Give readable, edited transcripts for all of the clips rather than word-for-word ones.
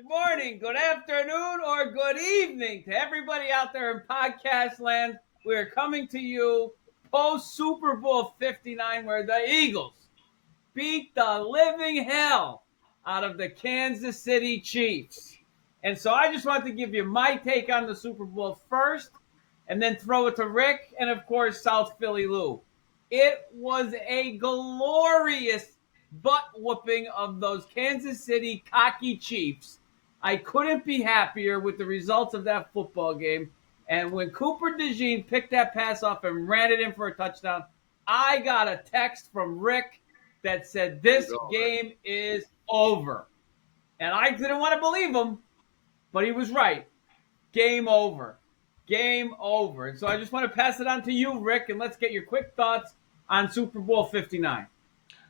good morning, good afternoon, or good evening to everybody out there in podcast land. We're coming to you post Super Bowl 59, where the Eagles beat the living hell out of the Kansas City Chiefs. And so I just want to give you my take on the Super Bowl first, and then throw it to Rick and, of course, South Philly Lou. It was a glorious butt whooping of those Kansas City cocky Chiefs. I couldn't be happier with the results of that football game. And when Cooper DeJean picked that pass off and ran it in for a touchdown, I got a text from Rick that said, this game is over. And I didn't want to believe him, but he was right. Game over. Game over. And so I just want to pass it on to you, Rick, and let's get your quick thoughts on Super Bowl 59.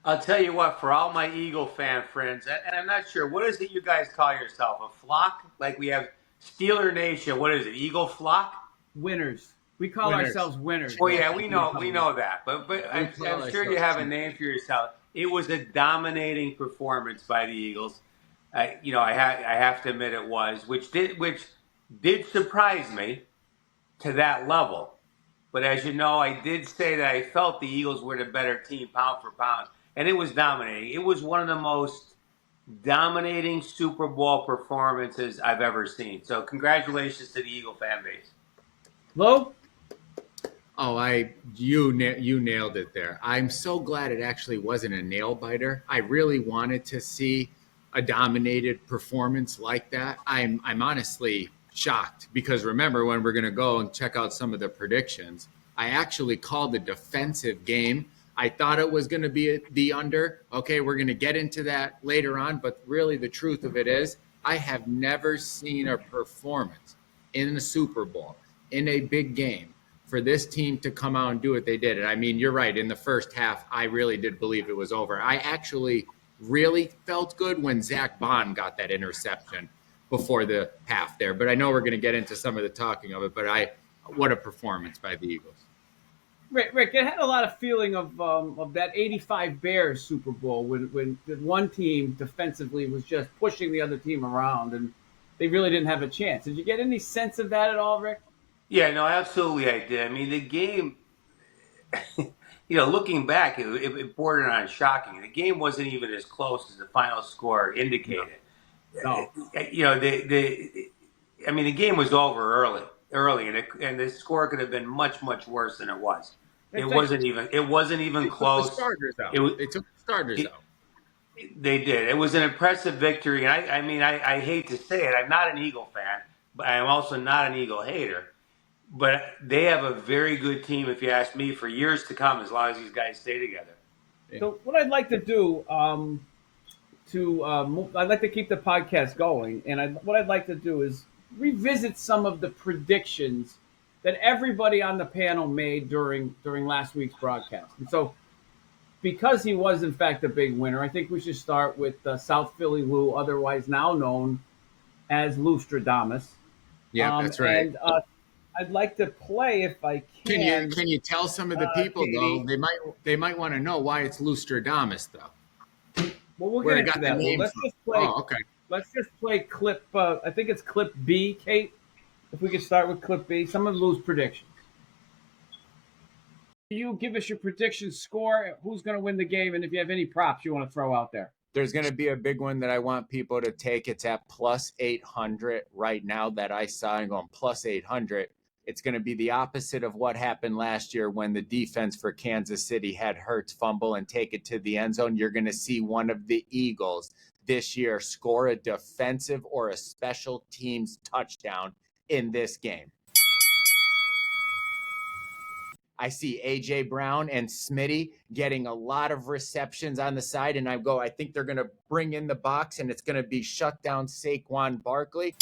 I'll tell you what, for all my Eagle fan friends, and I'm not sure, what is it you guys call yourself? A flock? Like we have Steeler Nation. What is it? Eagle flock? Winners. We call ourselves winners. Well, yeah, we know that. But I'm sure you have a name for yourself. It was a dominating performance by the Eagles. I have to admit it was, which did surprise me to that level. But as you know, I did say that I felt the Eagles were the better team pound for pound. And it was dominating. It was one of the most dominating Super Bowl performances I've ever seen. So congratulations to the Eagle fan base. Lo? Oh, you nailed it there. I'm so glad it actually wasn't a nail biter. I really wanted to see a dominated performance like that. I'm honestly shocked because remember when we're going to go and check out some of the predictions, I actually called the defensive game. I thought it was going to be the under. Okay, we're going to get into that later on, but really the truth of it is I have never seen a performance in the Super Bowl, in a big game, for this team to come out and do what they did. And I mean, you're right. In the first half, I really did believe it was over. I actually really felt good when Zach Bond got that interception before the half there. But I know we're going to get into some of the talking of it. But what a performance by the Eagles. Rick, it had a lot of feeling of that 85 Bears Super Bowl when the one team defensively was just pushing the other team around and they really didn't have a chance. Did you get any sense of that at all, Rick? Yeah, no, absolutely I did. I mean, the game, looking back, it bordered on shocking. The game wasn't even as close as the final score indicated. No. The game was over early, and the score could have been much, much worse than it was. It wasn't even close. Took the starters out. They took the starters out. They did. It was an impressive victory. And I hate to say it. I'm not an Eagle fan, but I'm also not an Eagle hater. But they have a very good team, if you ask me, for years to come, as long as these guys stay together. So what I'd like to do, I'd like to keep the podcast going, and what I'd like to do is revisit some of the predictions that everybody on the panel made during last week's broadcast. And so, because he was in fact a big winner, I think we should start with South Philly Lou, otherwise now known as Nostradamus. Yeah, that's right. And I'd like to play, if I can. Can you tell some of the people though? They might want to know why it's Nostradamus though. Well, we'll get into that. Let's just play. Oh, okay. Let's just play clip. I think it's clip B, Kate. If we could start with clip B, some of Lou's predictions. You give us your prediction score. Who's going to win the game, and if you have any props you want to throw out there. There's going to be a big one that I want people to take. It's at plus 800 right now that I saw. I'm going plus 800. It's going to be the opposite of what happened last year when the defense for Kansas City had Hurts fumble and take it to the end zone. You're going to see one of the Eagles this year score a defensive or a special teams touchdown in this game. I see A.J. Brown and Smitty getting a lot of receptions on the side, and I think they're going to bring in the box, and it's going to be shut down Saquon Barkley.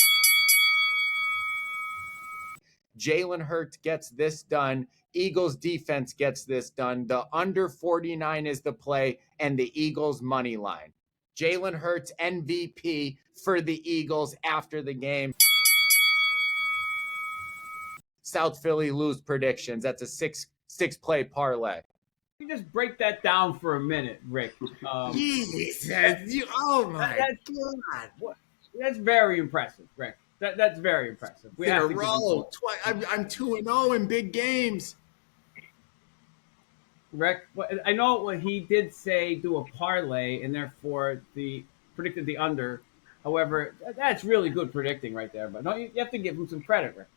Jalen Hurts gets this done. Eagles defense gets this done. The under 49 is the play, and the Eagles money line. Jalen Hurts MVP for the Eagles after the game. South Philly Lou's predictions. That's a six play parlay. You just break that down for a minute, Rick. Jesus, oh my God! That's very impressive, Rick. That's very impressive. We In have a to give him row. I'm 2-0 in big games. Rick, I know what he did say, do a parlay, and therefore predicted the under. However, that's really good predicting right there. But no, you have to give him some credit, Rick.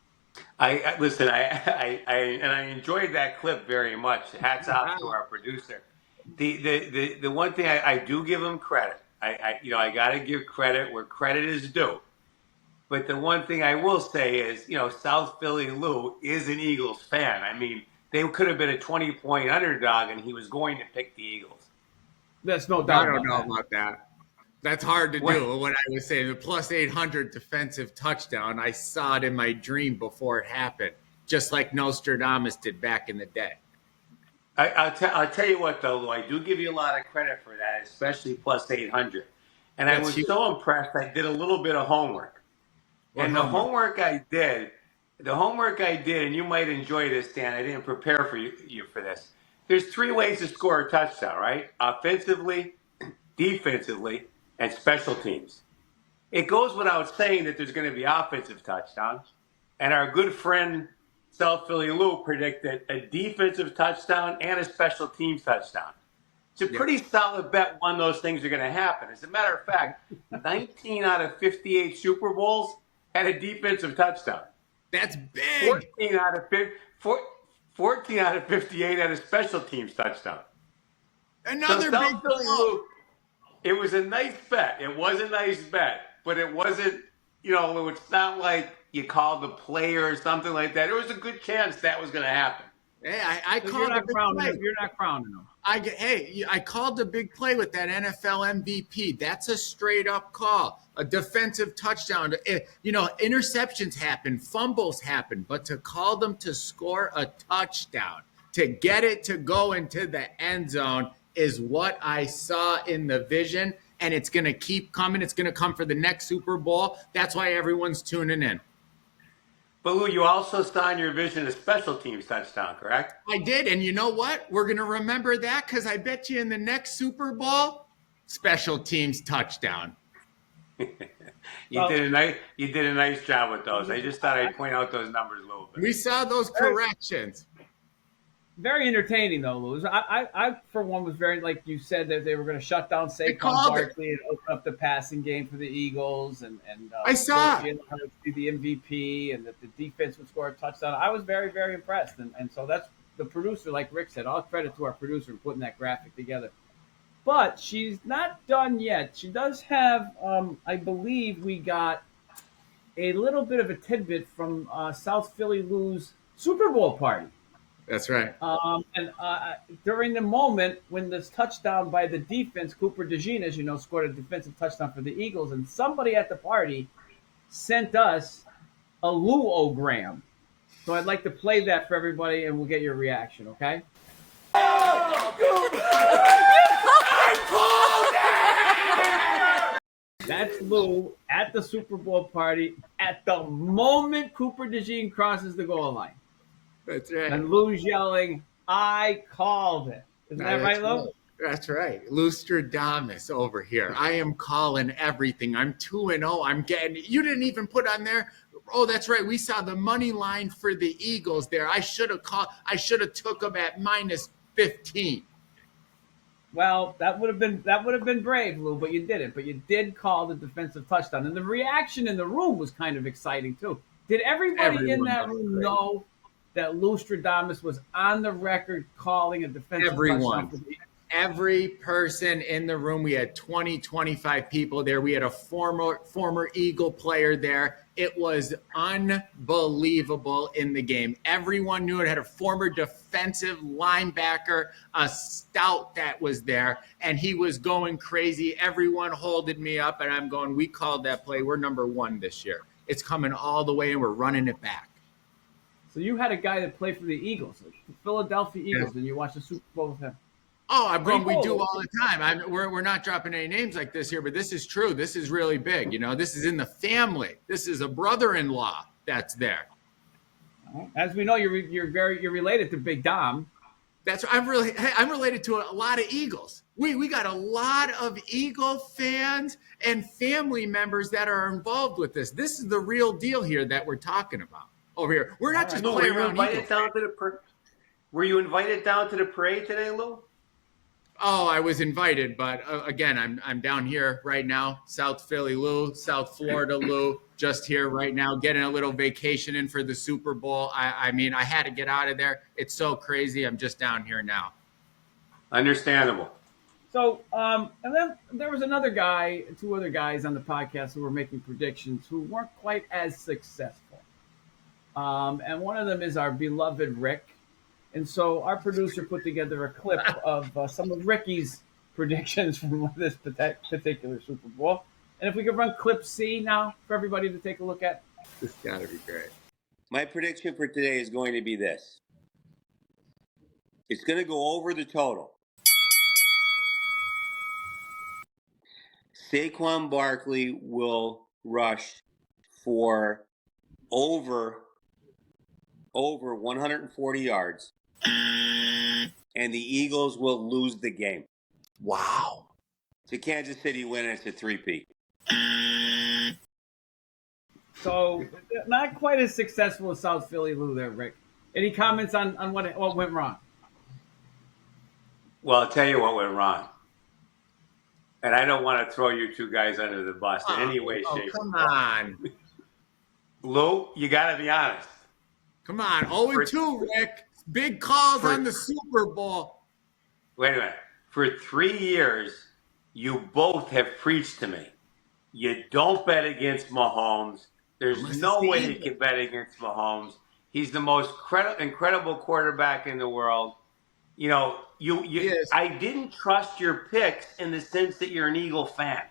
I listen. I enjoyed that clip very much. Hats off to Wow. our producer. The one thing I do give him credit. I got to give credit where credit is due. But the one thing I will say is, South Philly Lou is an Eagles fan. I mean, they could have been a 20-point underdog, and he was going to pick the Eagles. There's no I doubt don't know about about that. That's hard to What? do. What I was saying, the plus 800 defensive touchdown, I saw it in my dream before it happened, just like Nostradamus did back in the day. I'll tell you what, though, Lou, I do give you a lot of credit for that, especially plus 800. And I That's was huge. so impressed, I did a little bit of homework. What And homework? the homework I did, and you might enjoy this, Dan. I didn't prepare for you for this. There's 3 ways to score a touchdown, right? Offensively, defensively, and special teams. It goes without saying that there's going to be offensive touchdowns. And our good friend South Philly Lou predicted a defensive touchdown and a special teams touchdown. It's a pretty solid bet one of those things are going to happen. As a matter of fact, 19 out of 58 Super Bowls had a defensive touchdown. That's big. 14 out of 58 had a special teams touchdown. Another So big South Philly Lou, it was a nice bet. It was a nice bet, but it wasn't, it's not like you called the player or something like that. There was a good chance that was going to happen. Hey, I that. called the big play. You're not crowning him. I called the big play with that NFL MVP. That's a straight up call. A defensive touchdown. Interceptions happen, fumbles happen, but to call them to score a touchdown, to get it to go into the end zone is what I saw in the vision, and it's going to keep coming. It's going to come for the next Super Bowl. That's why everyone's tuning in. But Lou, you also saw in your vision a special teams touchdown, correct? I did, and you know what? We're going to remember that because I bet you in the next Super Bowl, special teams touchdown. You did a nice job with those. I just thought I'd point out those numbers a little bit. We saw those corrections. Very entertaining though, Lou. I for one was very, like you said, that they were going to shut down Saquon Barkley and open up the passing game for the the MVP and that the defense would score a touchdown. I was very, very impressed, and so that's the producer, like Rick said. All credit to our producer for putting that graphic together. But she's not done yet. She does have, I believe, we got a little bit of a tidbit from South Philly Lou's Super Bowl party. That's right. During the moment when this touchdown by the defense, Cooper DeJean, as you know, scored a defensive touchdown for the Eagles, and somebody at the party sent us a Lou-ogram. So I'd like to play that for everybody, and we'll get your reaction, okay? That's Lou at the Super Bowl party at the moment Cooper DeJean crosses the goal line. That's right. And Lou's yelling, "I called it." Isn't that right, Lou? That's right. Nostradamus over here. I am calling everything. I'm 2-0. I'm getting. You didn't even put on there. Oh, that's right. We saw the money line for the Eagles there. I should have took them at -15. Well, that would have been brave, Lou, but you didn't. But you did call the defensive touchdown, and the reaction in the room was kind of exciting too. Did everyone in that room know that Nostradamus was on the record calling a defensive touchdown for the Eagles? Every person in the room, we had 20, 25 people there. We had a former Eagle player there. It was unbelievable in the game. Everyone knew it. Had a former defensive linebacker, a stout that was there, and he was going crazy. Everyone holding me up, and I'm going, we called that play. We're number 1 this year. It's coming all the way, and we're running it back. So you had a guy that played for the Eagles, the Philadelphia Eagles, and you watched the Super Bowl with him. Oh, we do all the time. We're not dropping any names like this here, but this is true. This is really big. This is in the family. This is a brother-in-law that's there. As we know, you're related to Big Dom. That's I'm related to a lot of Eagles. We got a lot of Eagle fans and family members that are involved with this. This is the real deal here that we're talking about over here. We're not just Lou, playing around Eagle. Were you invited down to the parade today, Lou? Oh, I was invited, but again, I'm down here right now, South Philly, Lou, South Florida, Lou, just here right now, getting a little vacation in for the Super Bowl. I mean, I had to get out of there. It's so crazy. I'm just down here now. Understandable. So, and then there was another guy, two other guys on the podcast who were making predictions who weren't quite as successful. And one of them is our beloved Rick. And so our producer put together a clip of some of Ricky's predictions from this particular Super Bowl. And if we could run clip C now for everybody to take a look at. This got to be great. My prediction for today is going to be this. It's going to go over the total. Saquon Barkley will rush for over 140 yards. And the Eagles will lose the game. Wow. It's a Kansas City win, and it's a 3-peat. So, not quite as successful as South Philly Lou there, Rick. Any comments on what went wrong? Well, I'll tell you what went wrong. And I don't want to throw you two guys under the bus in any way, shape, or form. Come on. Lou, you got to be honest. Come on. 0-2, Rick. Big calls on the Super Bowl. Wait a minute. For 3 years, you both have preached to me. You don't bet against Mahomes. There's no way you can bet against Mahomes. He's the most incredible quarterback in the world. You know, I didn't trust your picks in the sense that you're an Eagle fan.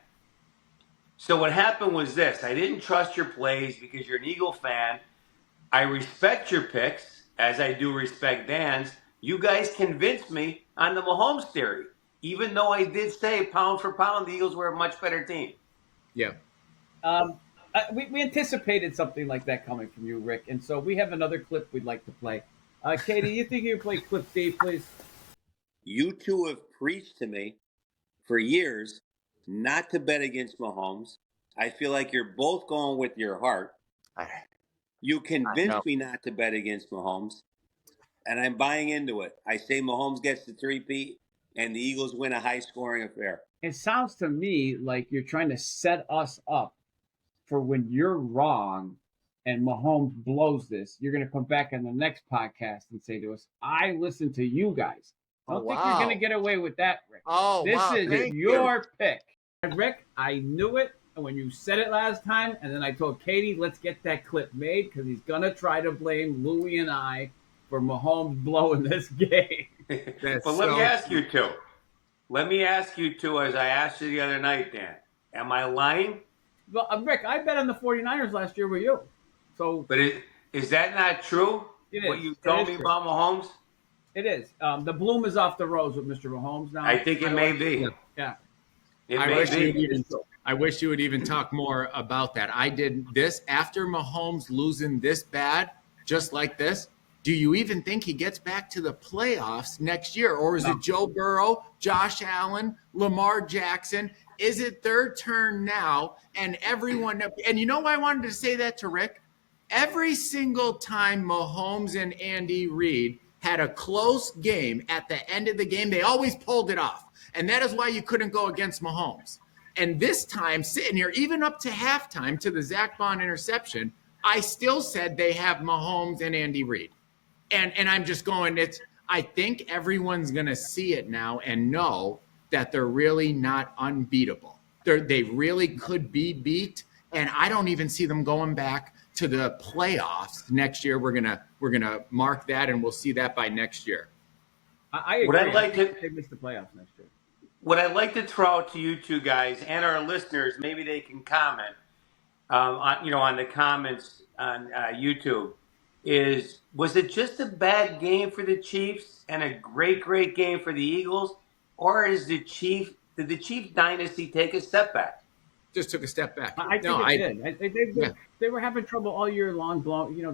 So what happened was this. I didn't trust your plays because you're an Eagle fan. I respect your picks, as I do respect Dan's. You guys convinced me on the Mahomes theory, even though I did say pound for pound the Eagles were a much better team. Yeah. We anticipated something like that coming from you, Rick, and so we have another clip we'd like to play. Katie, you think you can play clip D, please? You two have preached to me for years not to bet against Mahomes. I feel like you're both going with your heart. You convinced me not to bet against Mahomes, and I'm buying into it. I say Mahomes gets the 3-peat, and the Eagles win a high-scoring affair. It sounds to me like you're trying to set us up for when you're wrong and Mahomes blows this. You're going to come back on the next podcast and say to us, I listened to you guys. I don't think you're going to get away with that, Rick. This is your pick. And Rick, I knew it when you said it last time, and then I told Katie, let's get that clip made because he's going to try to blame Louie and I for Mahomes blowing this game. But let me ask you two. Let me ask you two, as I asked you the other night, Dan. Am I lying? Well, Rick, I bet on the 49ers last year with you. So, but is that not true? What you told me about Mahomes? It is. The bloom is off the rose with Mr. Mahomes now. I think it may be. Yeah. I wish you would even talk more about that. I did this after Mahomes losing this bad, just like this. Do you even think he gets back to the playoffs next year? Or is it Joe Burrow, Josh Allen, Lamar Jackson? Is it their turn now? And everyone, and you know why I wanted to say that to Rick? Every single time Mahomes and Andy Reid had a close game at the end of the game, they always pulled it off. And that is why you couldn't go against Mahomes. And this time, sitting here, even up to halftime, to the Zach Bond interception, I still said they have Mahomes and Andy Reid. And I'm just going, I think everyone's going to see it now and know that they're really not unbeatable. They really could be beat. And I don't even see them going back to the playoffs next year. We're gonna mark that, and we'll see that by next year. I agree. They miss the playoffs next year. What I'd like to throw out to you two guys and our listeners, maybe they can comment on the comments on YouTube. Was it just a bad game for the Chiefs and a great game for the Eagles, or did the Chief dynasty take a step back? Just took a step back. I think it did. They were having trouble all year long.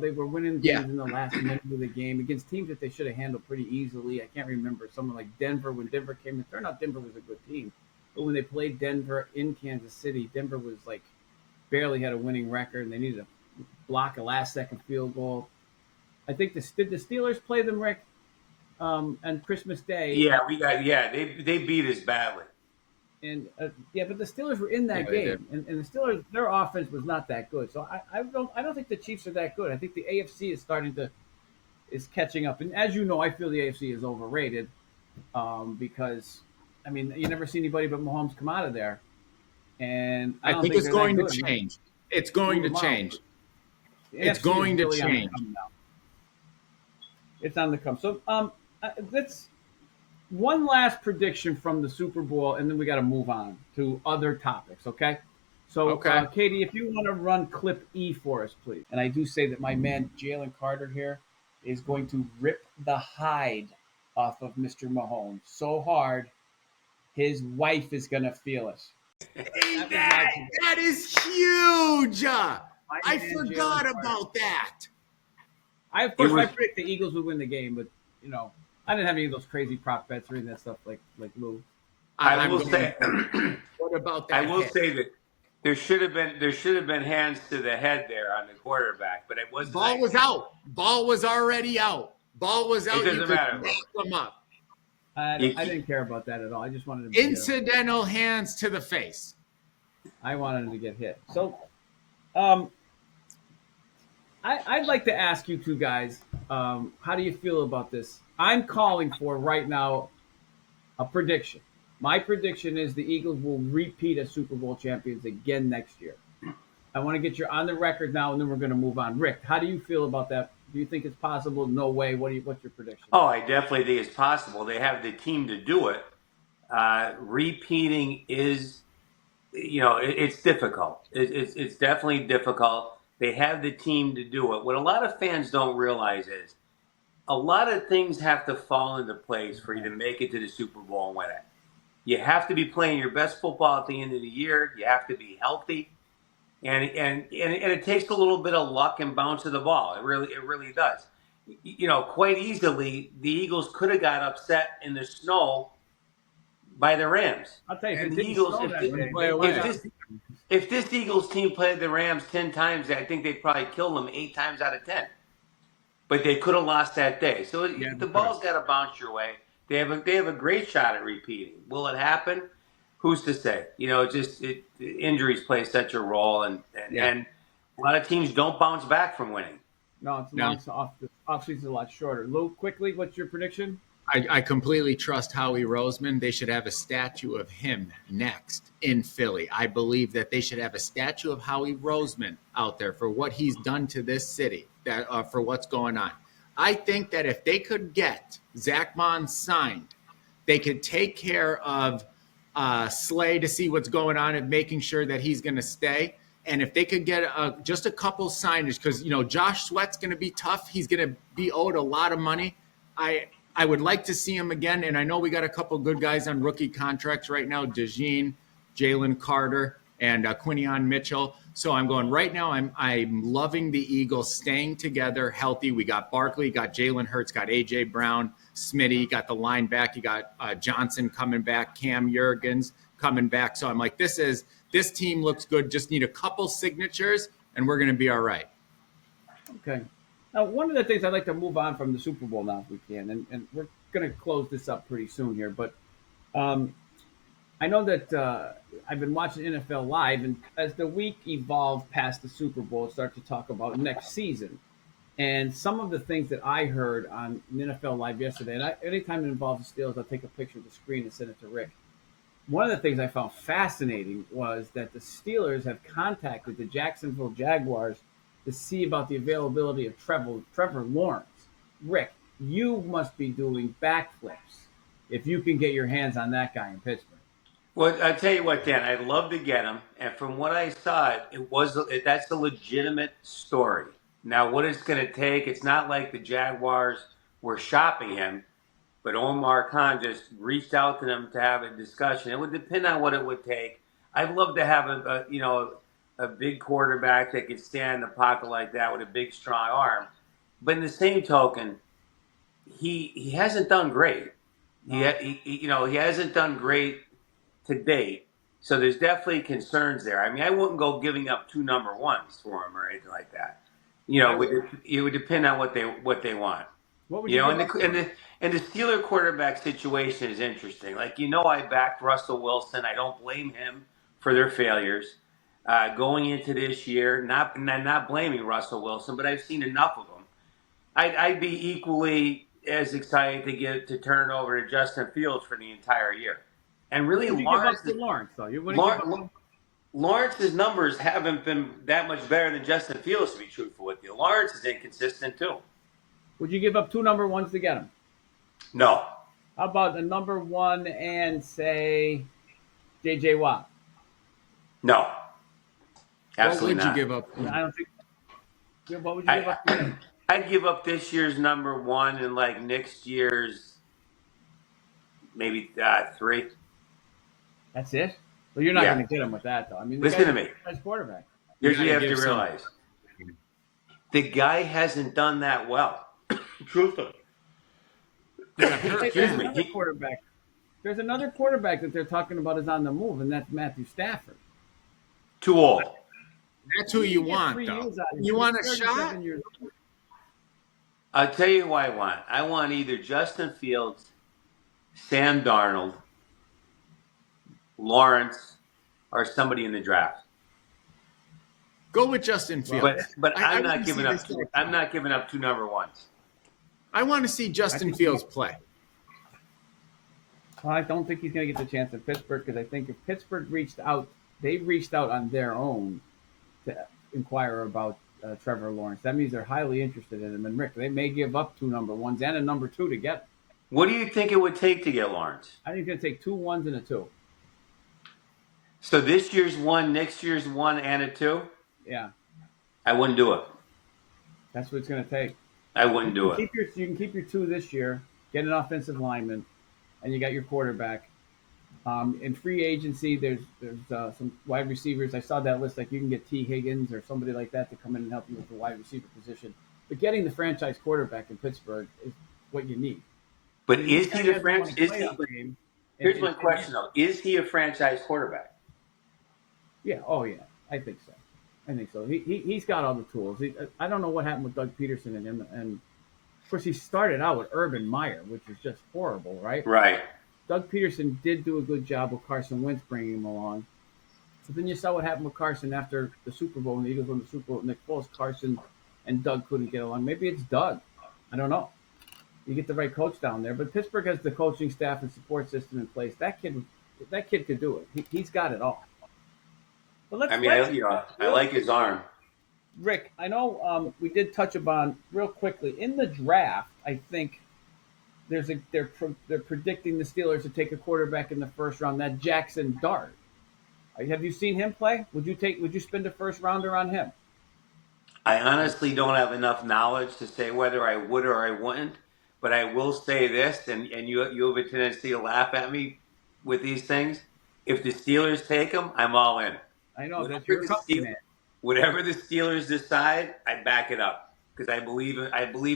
They were winning games in the last minute of the game against teams that they should have handled pretty easily. I can't remember someone like Denver. When Denver came in, it turned out Denver was a good team, but when they played Denver in Kansas City, Denver was like barely had a winning record, and they needed to block a last-second field goal. I think did the Steelers play them, Rick, on Christmas Day? Yeah, they beat us badly. And but the Steelers were in that game, and the Steelers, their offense was not that good. So I don't think the Chiefs are that good. I think the AFC is catching up, and as you know, I feel the AFC is overrated because I mean you never see anybody but Mahomes come out of there, and I think it's going to change. It's going to change. It's going to change. It's on the come. So let's. One last prediction from the Super Bowl, and then we got to move on to other topics, okay? So, Katie, if you want to run clip E for us, please. And I do say that my man Jalen Carter here is going to rip the hide off of Mr. Mahomes so hard, his wife is going to feel it. That is huge! I forgot about that. I predict the Eagles would win the game, but, I didn't have any of those crazy prop bets or any of that stuff like Lou. I will say. What about that? I will say that there should have been hands to the head there on the quarterback, but it was ball was out. Ball was already out. Ball was out. It doesn't matter. Them up. I didn't care about that at all. I just wanted to incidental hands to the face. I wanted him to get hit. So, I'd like to ask you two guys, how do you feel about this? I'm calling for right now a prediction. My prediction is the Eagles will repeat as Super Bowl champions again next year. I want to get you on the record now, and then we're going to move on. Rick, how do you feel about that? Do you think it's possible? No way. What's your prediction? Oh, I definitely think it's possible. They have the team to do it. Repeating is, it's difficult. It's definitely difficult. They have the team to do it. What a lot of fans don't realize is a lot of things have to fall into place for you to make it to the Super Bowl and win it. You have to be playing your best football at the end of the year. You have to be healthy, and it takes a little bit of luck and bounce of the ball. It really does. Quite easily the Eagles could have got upset in the snow by the Rams. I'll tell you, the Eagles, if this Eagles team played the Rams 10 times, I think they'd probably kill them 8 times out of 10. But they could have lost that day. So the ball's got to bounce your way. They have a great shot at repeating. Will it happen? Who's to say? Injuries play such a role, and a lot of teams don't bounce back from winning. No, it's off-season's a lot shorter. Lou, quickly, what's your prediction? I completely trust Howie Roseman. They should have a statue of him next in Philly. I believe that they should have a statue of Howie Roseman out there for what he's done to this city, for what's going on. I think that if they could get Zach Bond signed, they could take care of Slay to see what's going on and making sure that he's going to stay. And if they could get just a couple signage, because, Josh Sweat's going to be tough. He's going to be owed a lot of money. I would like to see him again, and I know we got a couple good guys on rookie contracts right now, DeJean, Jalen Carter, and Quinion Mitchell. So I'm going right now, I'm loving the Eagles staying together, healthy. We got Barkley, got Jalen Hurts, got A.J. Brown, Smitty, got the line back. You got Johnson coming back, Cam Jurgens coming back. So I'm like, this team looks good. Just need a couple signatures, and we're going to be all right. Okay. Now, one of the things I'd like to move on from the Super Bowl now, if we can, and we're going to close this up pretty soon here, but I know that I've been watching NFL Live, and as the week evolved past the Super Bowl, it started to talk about next season. And some of the things that I heard on NFL Live yesterday, and anytime it involves the Steelers, I'll take a picture of the screen and send it to Rick. One of the things I found fascinating was that the Steelers have contacted the Jacksonville Jaguars to see about the availability of Trevor Lawrence. Rick, you must be doing backflips if you can get your hands on that guy in Pittsburgh. Well, I'll tell you what, Dan, I'd love to get him. And from what I saw, that's a legitimate story. Now, what it's going to take, it's not like the Jaguars were shopping him, but Omar Khan just reached out to them to have a discussion. It would depend on what it would take. I'd love to have a big quarterback that could stand in the pocket like that with a big strong arm. But in the same token, he hasn't done great. No. He hasn't done great to date. So there's definitely concerns there. I mean, I wouldn't go giving up 2 number ones for him or anything like that. It would depend on what they want. What would you give up? And the Steeler quarterback situation is interesting. Like, I backed Russell Wilson. I don't blame him for their failures. Going into this year, not blaming Russell Wilson, but I've seen enough of them. I'd be equally as excited to turn it over to Justin Fields for the entire year. And really, Lawrence's numbers haven't been that much better than Justin Fields, to be truthful with you. Lawrence is inconsistent too. Would you give up 2 number ones to get him? No. How about the number 1 and say J.J. Watt? No. Absolutely not. What would you give up? I don't think. What would you give up? I'd give up this year's number 1 and like next year's maybe 3. That's it? Well, you're not going to get him with that, though. I mean, listen to me. As quarterback. Here's what you have to realize. The guy hasn't done that well. Truthfully. Excuse me. Quarterback. There's another quarterback that they're talking about is on the move, and that's Matthew Stafford. Too old. That's who you want, though. You want a shot? I'll tell you who I want. I want either Justin Fields, Sam Darnold, Lawrence, or somebody in the draft. Go with Justin Fields. But I'm not giving up. I'm not giving up 2 number ones. I want to see Justin Fields play. Well, I don't think he's going to get the chance in Pittsburgh because I think if Pittsburgh they reached out on their own to inquire about Trevor Lawrence. That means they're highly interested in him. And Rick, they may give up 2 number ones and a number 2 to get him. What do you think it would take to get Lawrence? I think it's going to take 2 1s and a 2. So this year's 1, next year's 1, and a 2? Yeah. I wouldn't do it. That's what it's going to take. I wouldn't do it. You can keep your 2 this year, get an offensive lineman, and you got your quarterback. In free agency, there's some wide receivers. I saw that list. Like you can get T. Higgins or somebody like that to come in and help you with the wide receiver position. But getting the franchise quarterback in Pittsburgh is what you need. But is he the franchise? Here's my question though: is he a franchise quarterback? Yeah. Oh yeah. I think so. He's got all the tools. I don't know what happened with Doug Peterson and him. And of course, he started out with Urban Meyer, which is just horrible, right? Right. Doug Peterson did do a good job with Carson Wentz bringing him along. But then you saw what happened with Carson after the Super Bowl, when the Eagles won the Super Bowl with Nick Foles. Carson and Doug couldn't get along. Maybe it's Doug. I don't know. You get the right coach down there. But Pittsburgh has the coaching staff and support system in place. That kid could do it. He's got it all. But I like his arm. Rick, I know we did touch upon real quickly in the draft. I think they're predicting the Steelers to take a quarterback in the first round. That Jackson Dart. Have you seen him play? Would you spend a first rounder on him? I honestly don't have enough knowledge to say whether I would or I wouldn't. But I will say this, and you have a tendency to laugh at me with these things. If the Steelers take him, I'm all in. I know that's your company, man. Whatever the Steelers decide, I back it up because I believe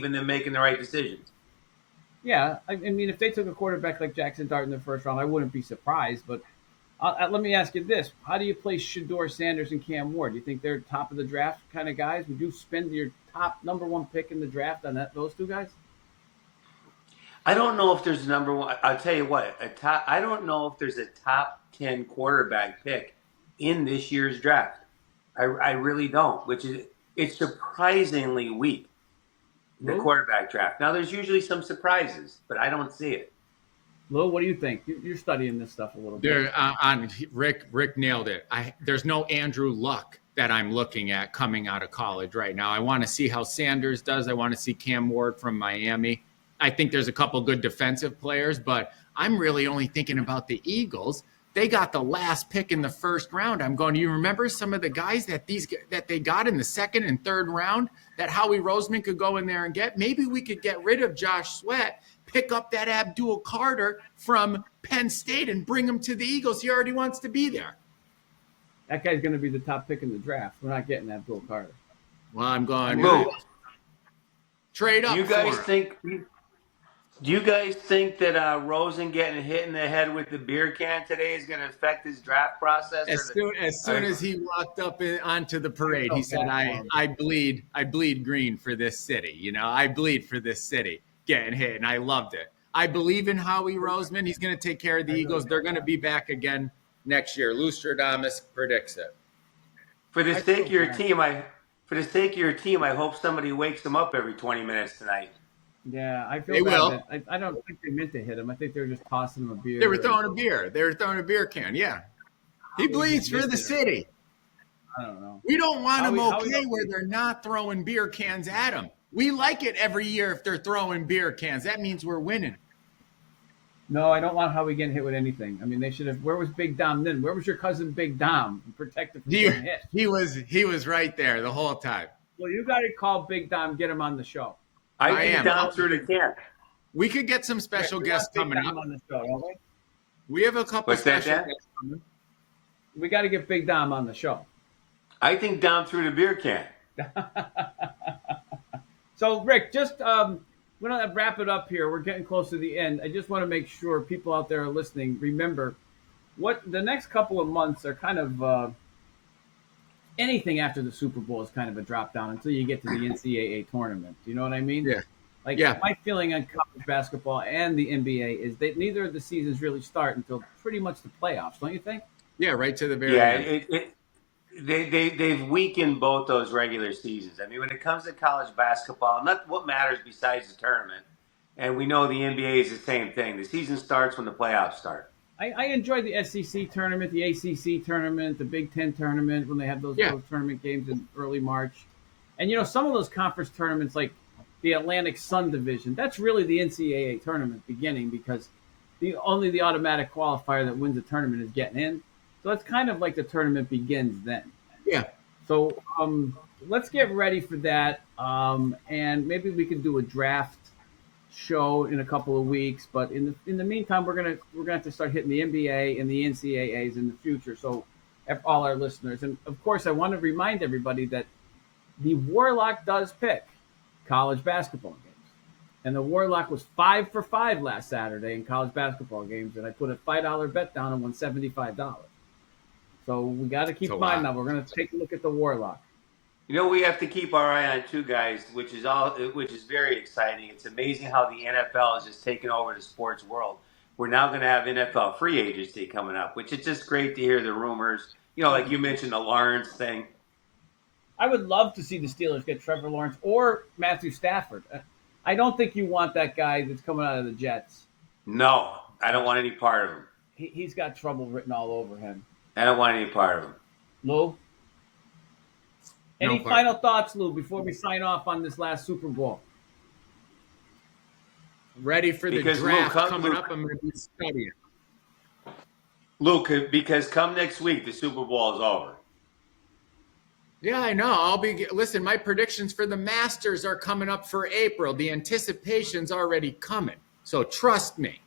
in them making the right decisions. Yeah, I mean, if they took a quarterback like Jackson Dart in the first round, I wouldn't be surprised. But let me ask you this: how do you place Shedeur Sanders and Cam Ward? Do you think they're top of the draft kind of guys? Would you spend your top number 1 pick in the draft on those 2 guys? I don't know if there's a number 1. I'll tell you what. I don't know if there's a top 10 quarterback pick in this year's draft. I really don't, it's surprisingly weak, the quarterback draft. Now, there's usually some surprises, but I don't see it. Lou, what do you think? You're studying this stuff a little bit. Rick nailed it. There's no Andrew Luck that I'm looking at coming out of college right now. I want to see how Sanders does. I want to see Cam Ward from Miami. I think there's a couple good defensive players, but I'm really only thinking about the Eagles. They got the last pick in the first round. I'm going, do you remember some of the guys that they got in the second and third round that Howie Roseman could go in there and get? Maybe we could get rid of Josh Sweat, pick up that Abdul Carter from Penn State and bring him to the Eagles. He already wants to be there. That guy's going to be the top pick in the draft. We're not getting Abdul Carter. Well, I'm going Lou, trade up. Do you guys think that Rosen getting hit in the head with the beer can today is going to affect his draft process? As soon as he walked up onto the parade, he said, "I bleed green for this city. You know, I bleed for this city." Getting hit, and I loved it. I believe in Howie Roseman. He's going to take care of the Eagles. They're going to be back again next year. Nostradamus predicts it. For the sake of your team, I hope somebody wakes him up every 20 minutes tonight. Yeah, I feel bad. I don't think they meant to hit him. I think they were just tossing him a beer. They were throwing a beer. They were throwing a beer can. Yeah, he bleeds for the city. I don't know. We don't want him where they're not throwing beer cans at him. We like it every year if they're throwing beer cans. That means we're winning. No, I don't want Howie getting hit with anything. I mean, they should have. Where was Big Dom then? Where was your cousin Big Dom? Protected from getting hit. He was right there the whole time. Well, you got to call Big Dom, get him on the show. I think down through the can. We could get some special guests coming up on the show, don't we? We have a couple special guests coming. We got to get Big Dom on the show. I think down through the beer can. So, Rick, just we're going to wrap it up here. We're getting close to the end. I just want to make sure people out there are listening. Remember, what the next couple of months are kind of anything after the Super Bowl is kind of a drop down until you get to the NCAA tournament. You know what I mean? Yeah. My feeling on college basketball and the NBA is that neither of the seasons really start until pretty much the playoffs. Don't you think? Yeah, right to the very end. They've weakened both those regular seasons. I mean, when it comes to college basketball, not what matters besides the tournament. And we know the NBA is the same thing. The season starts when the playoffs start. I enjoy the SEC tournament, the ACC tournament, the Big Ten tournament when they have those tournament games in early March. And, some of those conference tournaments like the Atlantic Sun Division, that's really the NCAA tournament beginning because only the automatic qualifier that wins the tournament is getting in. So it's kind of like the tournament begins then. Yeah. So let's get ready for that. And maybe we can do a draft show in a couple of weeks. But in the meantime, we're gonna have to start hitting the NBA and the NCAAs in the future. So all our listeners, and of course, I want to remind everybody that the Warlock does pick college basketball games, and the Warlock was 5 for 5 last Saturday in college basketball games, and I put a $5 bet down and won $75. So we got to keep in mind now. We're going to take a look at the Warlock. We have to keep our eye on two guys, which is very exciting. It's amazing how the NFL is just taking over the sports world. We're now going to have NFL free agency coming up, which is just great to hear the rumors. Like you mentioned, the Lawrence thing. I would love to see the Steelers get Trevor Lawrence or Matthew Stafford. I don't think you want that guy that's coming out of the Jets. No, I don't want any part of him. He's got trouble written all over him. I don't want any part of him. Lou? Any final thoughts, Lou, before we sign off on this last Super Bowl? Ready for the draft coming up. I'm going to be studying. Luke, because come next week, the Super Bowl is over. Yeah, I know. Listen, my predictions for the Masters are coming up for April. The anticipation's already coming. So trust me.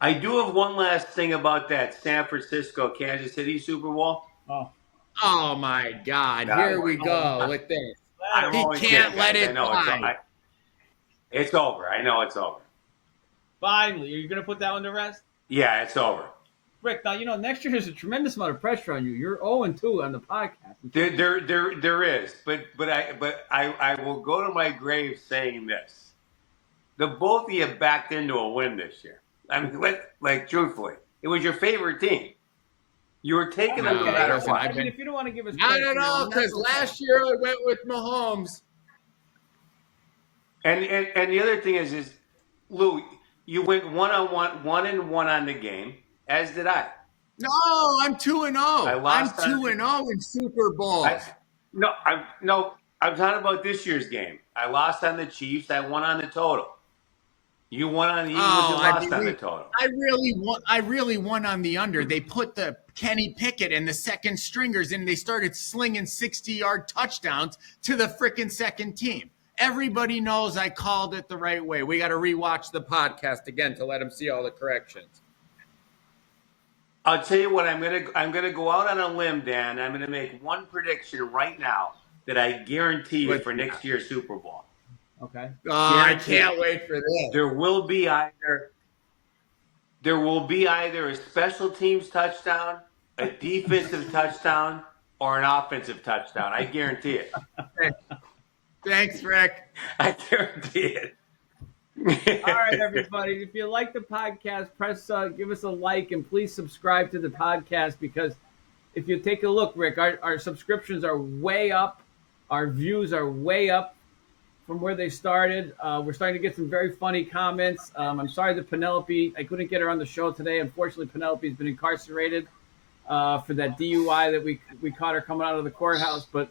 I do have one last thing about that San Francisco, Kansas City Super Bowl. Oh my God. Here we go with this. He can't let it fly. It's over. I know it's over. Finally. Are you going to put that one to rest? Yeah, it's over. Rick, now, next year there's a tremendous amount of pressure on you. You're 0-2 on the podcast. There is. But I will go to my grave saying this. The both of you backed into a win this year. I mean, truthfully, it was your favorite team. You were taking them no matter what. I mean, if you don't want to give us not at all, because last year I went with Mahomes. And the other thing is Lou, you went 1-1 on the game, as did I. No, I'm 2-0. I'm 2-0 in Super Bowls. I'm talking about this year's game. I lost on the Chiefs. I won on the total. You won on the Eagles and lost on the total. I really won on the under. They put the Kenny Pickett and the second stringers in. They started slinging 60-yard touchdowns to the freaking second team. Everybody knows I called it the right way. We got to rewatch the podcast again to let them see all the corrections. I'll tell you what. I'm gonna go out on a limb, Dan. I'm gonna make one prediction right now that I guarantee you for next year's Super Bowl. Okay. Oh, I can't wait for this. There will be either a special teams touchdown, a defensive touchdown, or an offensive touchdown. I guarantee it. Thanks, Rick. I guarantee it. All right, everybody. If you like the podcast, give us a like, and please subscribe to the podcast, because if you take a look, Rick, our subscriptions are way up. Our views are way up from where they started. We're starting to get some very funny comments. I'm sorry that Penelope, I couldn't get her on the show today. Unfortunately, Penelope's been incarcerated for that DUI that we caught her coming out of the courthouse. But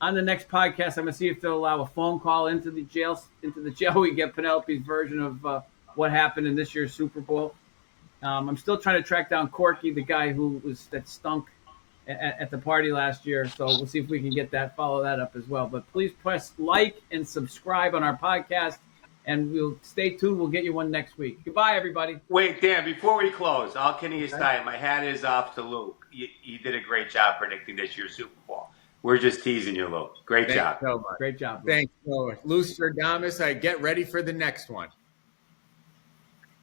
on the next podcast, I'm going to see if they'll allow a phone call into the jail. We get Penelope's version of what happened in this year's Super Bowl. I'm still trying to track down Corky, the guy that stunk at the party last year. So we'll see if we can follow that up as well. But please press like and subscribe on our podcast, and we'll stay tuned. We'll get you one next week. Goodbye, everybody. Wait, Dan, before we close, all kidding aside, my hat is off to Luke. You did a great job predicting this year's Super Bowl. We're just teasing you, Luke. Great job. So much. Great job. Thanks so much. Nostradamus, get ready for the next one.